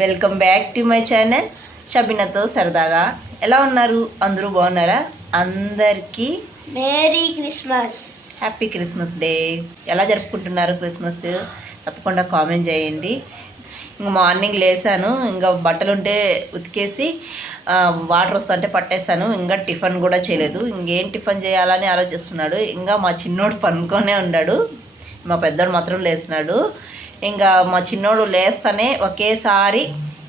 Welcome back to my channel షబీనాతో సరదాగా. ఎలా ఉన్నారు? అందరూ బాగున్నారా? అందరికీ merry Christmas, happy Christmas day. ఎలా జరుపుకుంటున్నారు క్రిస్మస్? తప్పకుండా కామెంట్ చేయండి. ఇంకా మార్నింగ్ లేసాను, ఇంకా బట్టలు ఉంటే ఉతికేసి వాటర్ వస్తుంటే పట్టేస్తాను. ఇంకా టిఫిన్ కూడా చేయలేదు. ఇంకేం టిఫిన్ చేయాలని ఆలోచిస్తున్నాడు. ఇంకా మా చిన్నోడు పనుకొనే ఉన్నాడు, మా పెద్దోడు మాత్రం లేస్తున్నాడు. ఇంకా మా చిన్నోడు లేస్తానే ఒకేసారి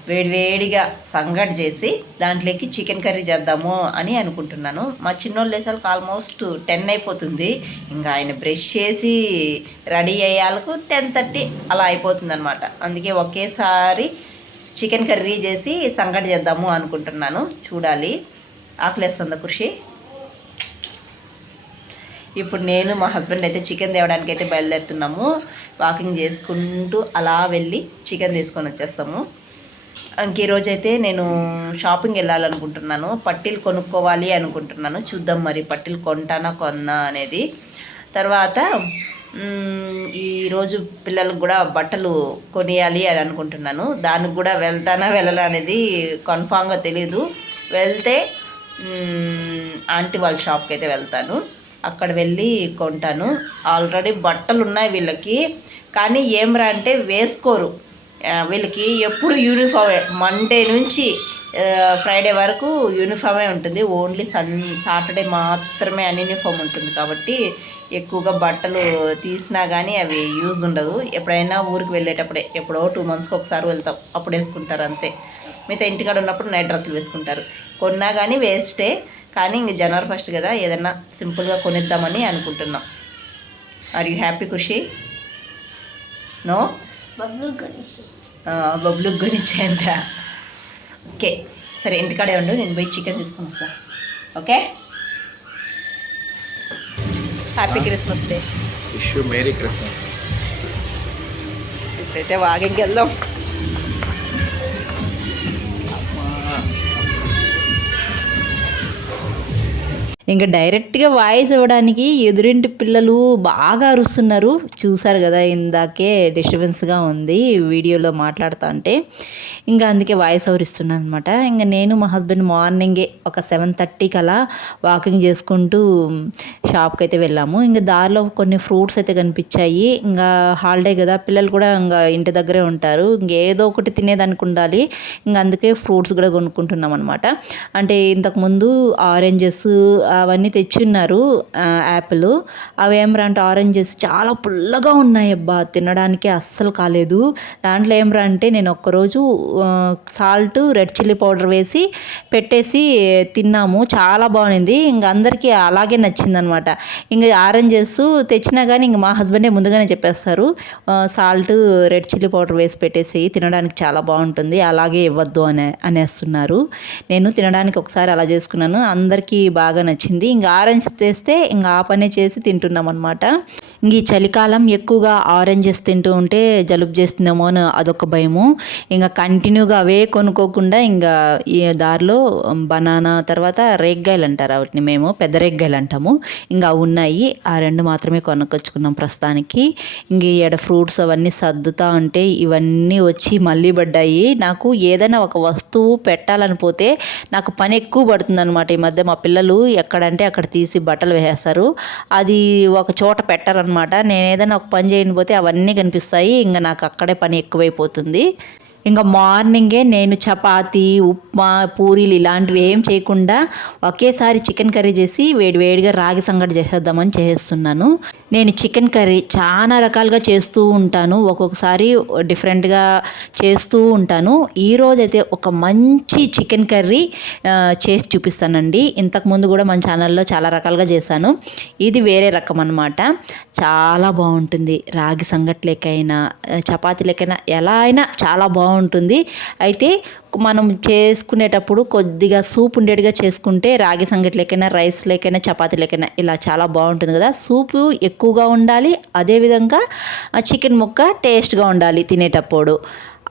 వేడివేడిగా సంగటి చేసి దాంట్లోకి చికెన్ కర్రీ చేద్దాము అని అనుకుంటున్నాను. మా చిన్నోడు లేసాలకు ఆల్మోస్ట్ 10 అయిపోతుంది. ఇంకా ఆయన బ్రష్ చేసి రెడీ అయ్యాలకు 10:30 అలా అయిపోతుంది అనమాట. అందుకే ఒకేసారి చికెన్ కర్రీ చేసి సంగటి చేద్దాము అనుకుంటున్నాను. చూడాలి. ఆకలేస్తుందా కృషి? ఇప్పుడు నేను మా హస్బెండ్ అయితే చికెన్ తేవడానికి అయితే బయలుదేరుతున్నాము. వాకింగ్ చేసుకుంటూ అలా వెళ్ళి చికెన్ తీసుకొని వచ్చేస్తాము. ఇంక ఈరోజు అయితే నేను షాపింగ్ వెళ్ళాలనుకుంటున్నాను. పట్టీలు కొనుక్కోవాలి అనుకుంటున్నాను. చూద్దాం మరి పట్టీలు కొన్నా అనేది. తర్వాత ఈరోజు పిల్లలకు కూడా బట్టలు కొనియాలి అని అనుకుంటున్నాను. దానికి కూడా వెళ్ళాలా అనేది కన్ఫామ్గా తెలీదు. వెళ్తే ఆంటీ వాళ్ళ షాప్కి అయితే వెళ్తాను. అక్కడ వెళ్ళి కొంటాను. ఆల్రెడీ బట్టలు ఉన్నాయి వీళ్ళకి, కానీ ఏమరా అంటే వేసుకోరు. వీళ్ళకి ఎప్పుడు యూనిఫామే, మండే నుంచి ఫ్రైడే వరకు యూనిఫామే ఉంటుంది. ఓన్లీ సాటర్డే మాత్రమే అన్యూనిఫామ్ ఉంటుంది. కాబట్టి ఎక్కువగా బట్టలు తీసినా కానీ అవి యూజ్ ఉండదు. ఎప్పుడైనా ఊరికి వెళ్ళేటప్పుడే, ఎప్పుడో 2 monthsకి ఒకసారి వెళ్తాం, అప్పుడు వేసుకుంటారు అంతే. మిగతా ఇంటికాడ ఉన్నప్పుడు నైట్ డ్రెస్సులు వేసుకుంటారు. కొన్నా కానీ వేస్టే. కానీ ఇంక జనవరి 1 కదా, ఏదన్నా సింపుల్గా కొనిద్దామని అనుకుంటున్నాం. Are you happy Khushi? No? Bablu కొనిచ్చేంట. ఓకే సరే, ఇంటికాడే ఉండు, నేను పోయి చికెన్ తీసుకొని వస్తాను. Okay, happy Christmas day. Wish you merry Christmas. ఇప్పుడైతే వాకింగ్కి వెళ్దాం. ఇంకా డైరెక్ట్గా వాయిస్ ఇవ్వడానికి ఎదురింటి పిల్లలు బాగా అరుస్తున్నారు. చూసారు కదా, ఇందాకే డిస్టర్బెన్స్గా ఉంది వీడియోలో మాట్లాడుతూ అంటే. ఇంకా అందుకే వాయిస్ ఓవర్ ఇస్తున్నాను అనమాట. ఇంకా నేను మా హస్బెండ్ మార్నింగే ఒక 7:30కి అలా వాకింగ్ చేసుకుంటూ షాప్కి అయితే వెళ్ళాము. ఇంకా దారిలో కొన్ని ఫ్రూట్స్ అయితే కనిపించాయి. ఇంకా హాలిడే కదా, పిల్లలు కూడా ఇంకా ఇంటి దగ్గరే ఉంటారు. ఇంకేదో ఒకటి తినేదానికి ఉండాలి. ఇంకా అందుకే ఫ్రూట్స్ కూడా కొనుక్కుంటున్నాం అనమాట. అంటే ఇంతకుముందు ఆరెంజెస్ అవన్నీ తెచ్చున్నారు, యాపిల్. అవి ఏమరా అంటే ఆరెంజెస్ చాలా పుల్లగా ఉన్నాయి. అబ్బా, తినడానికి అస్సలు కాలేదు. దాంట్లో ఏమరా అంటే నేను ఒక్కరోజు సాల్ట్, రెడ్ చిల్లీ పౌడర్ వేసి పెట్టేసి తిన్నాము. చాలా బాగుంది. ఇంకా అందరికీ అలాగే నచ్చిందనమాట. ఇంకా ఆరెంజెస్ తెచ్చినా కానీ ఇంక మా హస్బెండే ముందుగానే చెప్పేస్తారు, సాల్ట్, రెడ్ చిల్లీ పౌడర్ వేసి పెట్టేసి తినడానికి చాలా బాగుంటుంది, అలాగే ఇవ్వద్దు అనేస్తున్నారు. నేను తినడానికి ఒకసారి అలా చేసుకున్నాను, అందరికీ బాగా నచ్చింది. ఇంకా ఆరెంజ్ తెస్తే ఇంకా ఆ పనే చేసి తింటున్నాం అనమాట. ఇంక ఈ చలికాలం ఎక్కువగా ఆరెంజెస్ తింటూ ఉంటే జలుబు చేస్తుందేమో అని అదొక భయము. ఇంకా కంటిన్యూగా అవే కొనుక్కోకుండా ఇంకా ఈ దారిలో బనానా, తర్వాత రేగ్గాయలు అంటారు వాటిని, మేము పెద్ద రేగ్గాయలు అంటాము. ఇంకా అవి ఉన్నాయి. ఆ 2 మాత్రమే కొనుక్కొచ్చుకున్నాం ప్రస్తుతానికి. ఇంక ఈడ ఫ్రూట్స్ అవన్నీ సర్దుతా ఉంటే ఇవన్నీ వచ్చి మళ్ళీ పడ్డాయి. నాకు ఏదైనా ఒక వస్తువు పెట్టాలని పోతే నాకు పని ఎక్కువ పడుతుంది అనమాట. ఈ మధ్య మా పిల్లలు ఎక్కడంటే అక్కడ తీసి బట్టలు వేసేస్తారు. అది ఒక చోట పెట్టారనమాట. నేను ఏదైనా ఒక పని చేయకపోతే అవన్నీ కనిపిస్తాయి. ఇంకా నాకు అక్కడే పని ఎక్కువైపోతుంది. ఇంకా మార్నింగే నేను చపాతీ, ఉప్మా, పూరీలు ఇలాంటివి ఏం చేయకుండా ఒకేసారి చికెన్ కర్రీ చేసి వేడివేడిగా రాగి సంగటి చేసేద్దామని చేస్తున్నాను. నేను చికెన్ కర్రీ చాలా రకాలుగా చేస్తూ ఉంటాను, ఒక్కొక్కసారి డిఫరెంట్గా చేస్తూ ఉంటాను. ఈరోజైతే ఒక మంచి చికెన్ కర్రీ చేసి చూపిస్తానండి. ఇంతకుముందు కూడా మన ఛానల్లో చాలా రకాలుగా చేశాను. ఇది వేరే రకం అనమాట. చాలా బాగుంటుంది. రాగి సంగట్లేకైనా చపాతీలకైనా ఎలా అయినా చాలా బాగుంటుంది. అయితే మనం చేసుకునేటప్పుడు కొద్దిగా సూప్ ఉండేట్టుగా చేసుకుంటే రాగి సంగట్లేకైనా, రైస్ లేకైనా, చపాతీ లేకైనా ఇలా చాలా బాగుంటుంది కదా. సూపు ఎక్కువగా ఉండాలి, అదేవిధంగా చికెన్ ముక్క టేస్ట్గా ఉండాలి తినేటప్పుడు.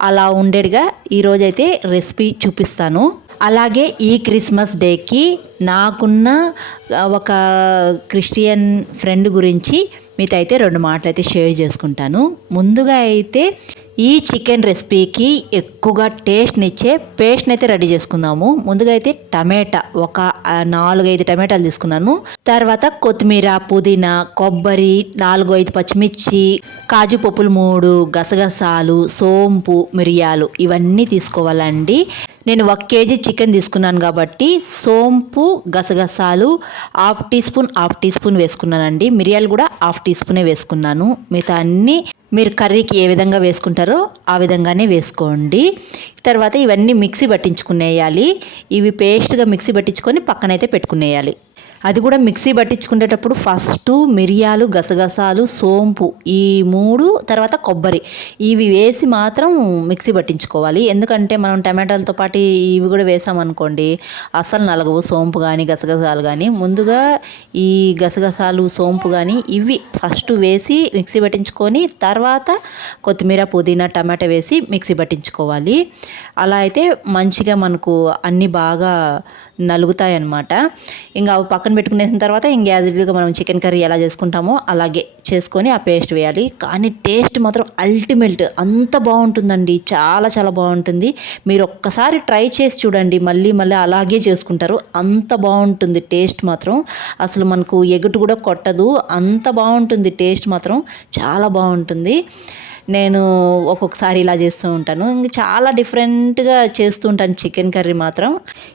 అలా ఉండేట్టుగా ఈరోజైతే రెసిపీ చూపిస్తాను. అలాగే ఈ క్రిస్మస్ డేకి నాకున్న ఒక క్రిస్టియన్ ఫ్రెండ్ గురించి మీతో అయితే 2 మాటలు అయితే షేర్ చేసుకుంటాను. ముందుగా అయితే ఈ చికెన్ రెసిపీకి ఎక్కువగా టేస్ట్నిచ్చే పేస్ట్ని అయితే రెడీ చేసుకుందాము. ముందుగా అయితే టమాటా ఒక 4-5 టమాటాలు తీసుకున్నాను. తర్వాత కొత్తిమీర, పుదీనా, కొబ్బరి, 4-5 పచ్చిమిర్చి, కాజు పప్పులు 3, గసగసాలు, సోంపు, మిరియాలు ఇవన్నీ తీసుకోవాలండి. నేను 1 కేజీ చికెన్ తీసుకున్నాను కాబట్టి సోంపు, గసగసాలు హాఫ్ టీ స్పూన్ వేసుకున్నానండి. మిరియాలు కూడా హాఫ్ టీ స్పూనే వేసుకున్నాను. మిగతా అన్నీ మీరు కర్రీకి ఏ విధంగా వేసుకుంటారో ఆ విధంగానే వేసుకోండి. తర్వాత ఇవన్నీ మిక్సీ పట్టించుకునేయాలి. ఇవి పేస్ట్గా మిక్సీ పట్టించుకొని పక్కనైతే పెట్టుకునేయాలి. అది కూడా మిక్సీ పట్టించుకునేటప్పుడు ఫస్ట్ మిరియాలు, గసగసాలు, సోంపు ఈ 3 తర్వాత కొబ్బరి ఇవి వేసి మాత్రం మిక్సీ పట్టించుకోవాలి. ఎందుకంటే మనం టమాటాలతో పాటు ఇవి కూడా వేసామనుకోండి అసలు నలగవు. సోంపు కానీ గసగసాలు కానీ ముందుగా ఈ గసగసాలు, సోంపు కానీ ఇవి ఫస్ట్ వేసి మిక్సీ పట్టించుకొని తర్వాత కొత్తిమీర, పుదీనా, టమాటా వేసి మిక్సీ పట్టించుకోవాలి. అలా అయితే మంచిగా మనకు అన్నీ బాగా నలుగుతాయి అన్నమాట. ఇంకా అవి పక్కన పెట్టుకునేసిన తర్వాత ఇంకా యాజిటీగా మనం చికెన్ కర్రీ ఎలా చేసుకుంటామో అలాగే చేసుకొని ఆ పేస్ట్ వేయాలి. కానీ టేస్ట్ మాత్రం అల్టిమేట్, అంత బాగుంటుందండి. చాలా చాలా బాగుంటుంది. మీరు ఒక్కసారి ట్రై చేసి చూడండి, మళ్ళీ మళ్ళీ అలాగే చేసుకుంటారు. అంత బాగుంటుంది టేస్ట్ మాత్రం. అసలు మనకు ఎగుటు కూడా కొట్టదు. అంత బాగుంటుంది టేస్ట్ మాత్రం, చాలా బాగుంటుంది. నేను ఒక్కొక్కసారి ఇలా చేస్తూ ఉంటాను. ఇంక చాలా డిఫరెంట్గా చేస్తూ ఉంటాను చికెన్ కర్రీ మాత్రం.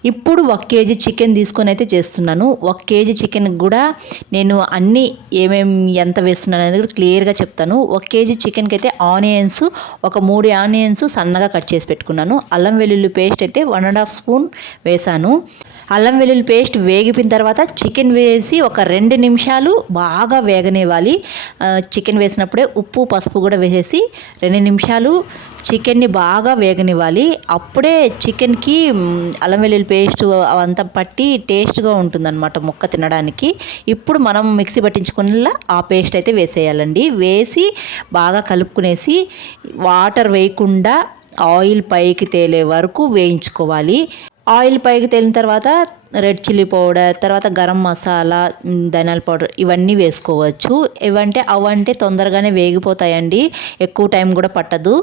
ఇప్పుడు 1 కేజీ చికెన్ తీసుకొని అయితే చేస్తున్నాను. 1 కేజీ చికెన్కి కూడా నేను అన్నీ ఏమేమి ఎంత వేస్తున్నాను అనేది కూడా క్లియర్గా చెప్తాను. 1 కేజీ చికెన్కి అయితే ఆనియన్స్ ఒక 3 ఆనియన్స్ సన్నగా కట్ చేసి పెట్టుకున్నాను. అల్లం వెల్లుల్లి పేస్ట్ అయితే 1.5 స్పూన్ వేసాను. అల్లం వెల్లుల్లి పేస్ట్ వేగిపోయిన తర్వాత చికెన్ వేసి ఒక 2 నిమిషాలు బాగా వేగనివ్వాలి. చికెన్ వేసినప్పుడే ఉప్పు, పసుపు కూడా వేసేసి 2 నిమిషాలు చికెన్ని బాగా వేగనివ్వాలి. అప్పుడే చికెన్కి అల్లం వెల్లుల్లి పేస్ట్ అవంతా పట్టి టేస్ట్గా ఉంటుందన్నమాట ముక్క తినడానికి. ఇప్పుడు మనం మిక్సీ పట్టించుకునేలా ఆ పేస్ట్ అయితే వేసేయాలండి. వేసి బాగా కలుపుకునేసి వాటర్ వేయకుండా ఆయిల్ పైకి తేలే వరకు వేయించుకోవాలి. ఆయిల్ పైకి తేలిన తర్వాత రెడ్ చిల్లీ పౌడర్, తర్వాత గరం మసాలా, ధనియాల పౌడర్ ఇవన్నీ వేసుకోవచ్చు. అవంటే తొందరగానే వేగిపోతాయండి, ఎక్కువ టైం కూడా పట్టదు.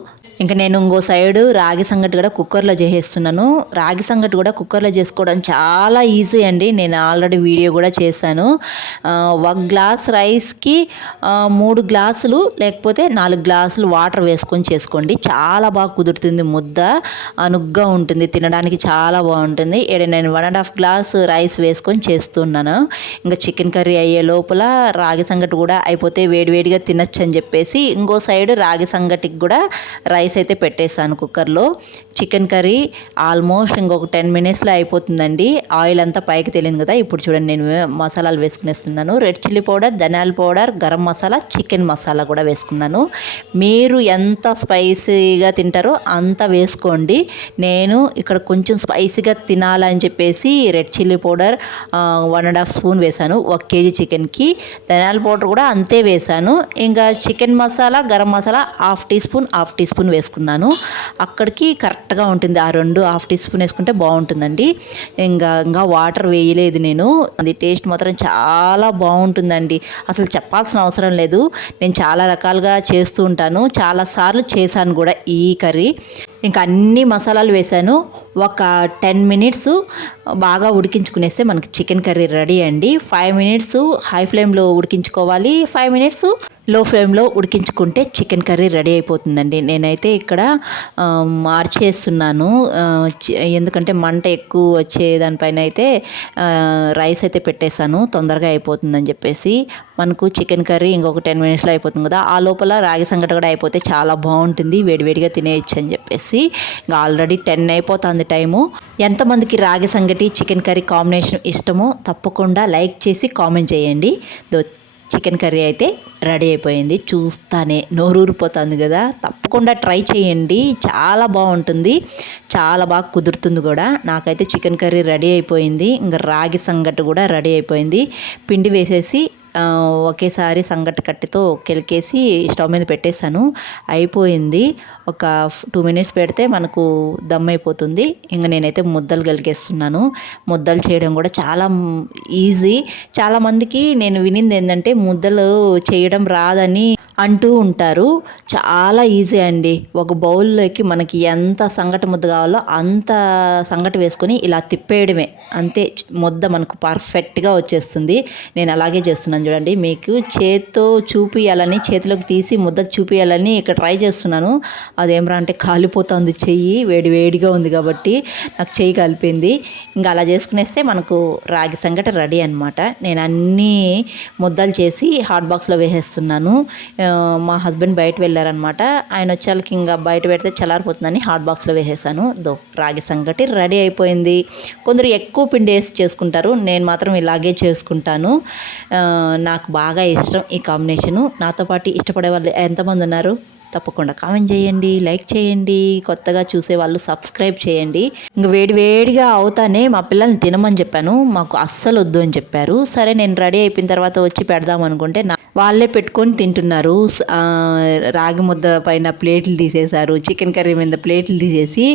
ఇంకా నేను ఇంకో సైడు రాగి సంగటి కూడా కుక్కర్లో చేసేస్తున్నాను. రాగి సంగటి కూడా కుక్కర్లో చేసుకోవడం చాలా ఈజీ అండి. నేను ఆల్రెడీ వీడియో కూడా చేశాను. 1 గ్లాస్ రైస్కి 3 గ్లాసులు లేకపోతే 4 గ్లాసులు వాటర్ వేసుకొని చేసుకోండి. చాలా బాగా కుదురుతుంది. ముద్ద అనుగ్గా ఉంటుంది, తినడానికి చాలా బాగుంటుంది. నేను 1.5 గ్లాస్ రైస్ వేసుకొని చేస్తున్నాను. ఇంకా చికెన్ కర్రీ అయ్యే లోపల రాగి సంగటి కూడా అయిపోతే వేడివేడిగా తినచ్చు అని చెప్పేసి ఇంకో సైడ్ రాగి సంగటికి కూడా రైస్ అయితే పెట్టేసాను కుక్కర్లో. చికెన్ కర్రీ ఆల్మోస్ట్ ఇంకొక 10 మినిట్స్లో అయిపోతుందండి. ఆయిల్ అంతా పైకి తెలియదు కదా. ఇప్పుడు చూడండి నేను మసాలాలు వేసుకునేస్తున్నాను. రెడ్ చిల్లీ పౌడర్, ధనియాల పౌడర్, గరం మసాలా, చికెన్ మసాలా కూడా వేసుకున్నాను. మీరు ఎంత స్పైసీగా తింటారో అంత వేసుకోండి. నేను ఇక్కడ కొంచెం స్పైసీగా తినాలని చెప్పేసి రెడ్ చిల్లీ పౌడర్ 1.5 స్పూన్ వేసాను 1 కేజీ చికెన్కి. ధనియాల పౌడర్ కూడా అంతే వేసాను. ఇంకా chicken masala, garam masala half teaspoon వేసుకున్నాను. అక్కడికి కరెక్ట్గా ఉంటుంది. ఆ 2 హాఫ్ టీ స్పూన్ వేసుకుంటే బాగుంటుందండి. ఇంకా వాటర్ వేయలేదు నేను. అది టేస్ట్ మాత్రం చాలా బాగుంటుందండి. అసలు చెప్పాల్సిన అవసరం లేదు. నేను చాలా రకాలుగా చేస్తూ ఉంటాను, చాలాసార్లు చేశాను కూడా ఈ కర్రీ. ఇంకా అన్ని మసాలాలు వేసాను. ఒక 10 మినిట్స్ బాగా ఉడికించుకునేస్తే మనకి చికెన్ కర్రీ రెడీ అండి. 5 మినిట్స్ హై ఫ్లేమ్లో ఉడికించుకోవాలి. 5 మినిట్స్ లో ఫ్లేమ్లో ఉడికించుకుంటే చికెన్ కర్రీ రెడీ అయిపోతుందండి. నేనైతే ఇక్కడ మార్చేస్తున్నాను, ఎందుకంటే మంట ఎక్కువ వచ్చే దానిపైన అయితే రైస్ అయితే పెట్టేశాను, తొందరగా అయిపోతుందని చెప్పేసి. మనకు చికెన్ కర్రీ ఇంకొక 10 మినిట్స్లో అయిపోతుంది కదా. ఆ లోపల రాగి సంగటి కూడా అయిపోతే చాలా బాగుంటుంది, వేడివేడిగా తినేయచ్చు అని చెప్పేసి. ఇంకా ఆల్రెడీ 10 అయిపోతుంది టైము. ఎంతమందికి రాగి సంగటి, చికెన్ కర్రీ కాంబినేషన్ ఇష్టమో తప్పకుండా లైక్ చేసి కామెంట్ చేయండి. చికెన్ కర్రీ అయితే రెడీ అయిపోయింది. చూస్తానే నోరూరిపోతుంది కదా. తప్పకుండా ట్రై చేయండి, చాలా బాగుంటుంది, చాలా బాగా కుదురుతుంది కూడా. నాకైతే చికెన్ కర్రీ రెడీ అయిపోయింది. ఇంకా రాగి సంగటి కూడా రెడీ అయిపోయింది. పిండి వేసేసి ఒకేసారి సంగటి కట్టెతో కెలికేసి స్టవ్ మీద పెట్టేశాను. అయిపోయింది. ఒక 2 మినిట్స్ పెడితే మనకు దమ్ అయిపోతుంది. ఇంకా నేనైతే ముద్దలు కలిగేస్తున్నాను. ముద్దలు చేయడం కూడా చాలా ఈజీ. చాలామందికి నేను వినింది ఏంటంటే ముద్దలు చేయడం రాదని అంటూ ఉంటారు. చాలా ఈజీ అండి. ఒక బౌల్లోకి మనకి ఎంత సంగటి ముద్ద కావాలో అంత సంగటి వేసుకొని ఇలా తిప్పేయడమే, అంతే. ముద్ద మనకు పర్ఫెక్ట్గా వచ్చేస్తుంది. నేను అలాగే చేస్తున్నాను చూడండి. మీకు చేత్తో చూపియాలని, చేతిలోకి తీసి ముద్ద చూపియాలని ఇక్కడ ట్రై చేస్తున్నాను. అదేమరా అంటే కాలిపోతుంది చెయ్యి, వేడి వేడిగా ఉంది కాబట్టి నాకు చెయ్యి కాలిపోయింది. ఇంకా అలా చేసుకునేస్తే మనకు రాగి సంగటి రెడీ అనమాట. నేను అన్నీ ముద్దలు చేసి హాట్ బాక్స్లో వేసేస్తున్నాను. మా హస్బెండ్ బయట వెళ్ళారనమాట. ఆయన వచ్చేళ్ళకి ఇంకా బయట పెడితే చల్లారిపోతుందని హాట్ బాక్స్లో వేసేసాను. రాగి సంగటి రెడీ అయిపోయింది. కొందరు ఎక్కువ పిండి వేసి చేసుకుంటారు. నేను మాత్రం ఇలాగే చేసుకుంటాను. నాకు బాగా ఇష్టం ఈ కాంబినేషను. నాతో పాటు ఇష్టపడే వాళ్ళు ఎంతమంది ఉన్నారు? తప్పకుండా కామెంట్ చేయండి, లైక్ చేయండి, కొత్తగా చూసే వాళ్ళు సబ్స్క్రైబ్ చేయండి. ఇంకా వేడివేడిగా అవుతానే మా పిల్లల్ని తినమని చెప్పాను. మాకు అస్సలు వద్దు అని చెప్పారు. సరే నేను రెడీ అయిపోయిన తర్వాత వచ్చి పెడదాం అనుకుంటే వాళ్ళే పెట్టుకొని తింటున్నారు. రాగి ముద్ద పైన ప్లేట్లు తీసేశారు, చికెన్ కర్రీ మీద ప్లేట్లు తీసేసి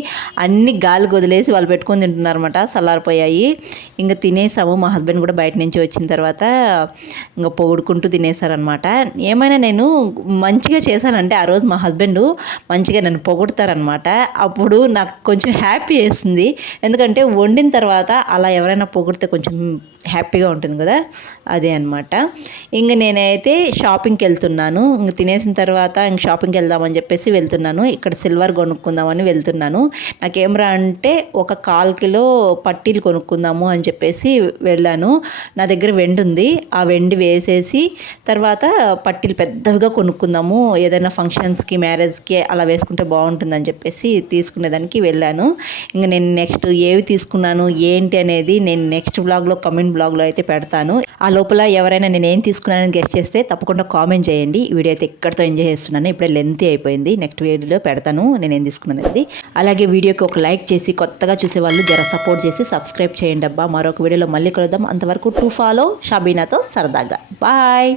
అన్ని గాలికి వదిలేసి వాళ్ళు పెట్టుకొని తింటున్నారు అనమాట. చల్లారిపోయాయి. ఇంకా తినేసాము. మా హస్బెండ్ కూడా బయట నుంచి వచ్చిన తర్వాత ఇంకా పొగుడుకుంటూ తినేసారనమాట. ఏమైనా నేను మంచిగా చేశానంటే ఆ రోజు మా హస్బెండ్ మంచిగా నన్ను పొగుడతారనమాట. అప్పుడు నాకు కొంచెం హ్యాపీ వేస్తుంది. ఎందుకంటే వండిన తర్వాత అలా ఎవరైనా పొగిడితే కొంచెం హ్యాపీగా ఉంటుంది కదా, అదే అనమాట. ఇంక నేనైతే షాపింగ్కి వెళ్తున్నాను. ఇంక తినేసిన తర్వాత ఇంక షాపింగ్కి వెళ్దామని చెప్పేసి వెళ్తున్నాను. ఇక్కడ సిల్వర్ కొనుక్కుందామని వెళ్తున్నాను. నాకేమరా అంటే ఒక 1/4 కిలో పట్టీలు కొనుక్కుందాము అని చెప్పేసి వెళ్ళాను. నా దగ్గర వెండి ఉంది. ఆ వెండి వేసేసి తర్వాత పట్టీలు పెద్దవిగా కొనుక్కుందాము, ఏదైనా ఫంక్షన్స్కి, మ్యారేజ్కి అలా వేసుకుంటే బాగుంటుందని చెప్పేసి తీసుకునేదానికి వెళ్ళాను. ఇంక నేను నెక్స్ట్ ఏవి తీసుకున్నాను ఏంటి అనేది నేను నెక్స్ట్ బ్లాగ్లో, కమెంట్ బ్లాగ్లో అయితే పెడతాను. ఆ లోపల ఎవరైనా నేను ఏం తీసుకున్నానని గెస్ట్ చేస్తే తప్పకుండా కామెంట్ చేయండి. ఈ వీడియో అయితే ఇక్కడితో ఎంజాయ్ చేస్తున్నాను. ఇప్పుడే లెంతీ అయిపోయింది. నెక్స్ట్ వీడియోలో పెడతాను నేను ఏం తీసుకున్నాను అనేది. అలాగే వీడియోకి ఒక లైక్ చేసి కొత్తగా చూసేవాళ్ళు జర సపోర్ట్ చేసి సబ్స్క్రైబ్ చేయండి అబ్బా. మరొక వీడియోలో మళ్ళీ కలుద్దాం. అంతవరకు టు ఫాలో షాబీనాతో సరదాగా. బాయ్.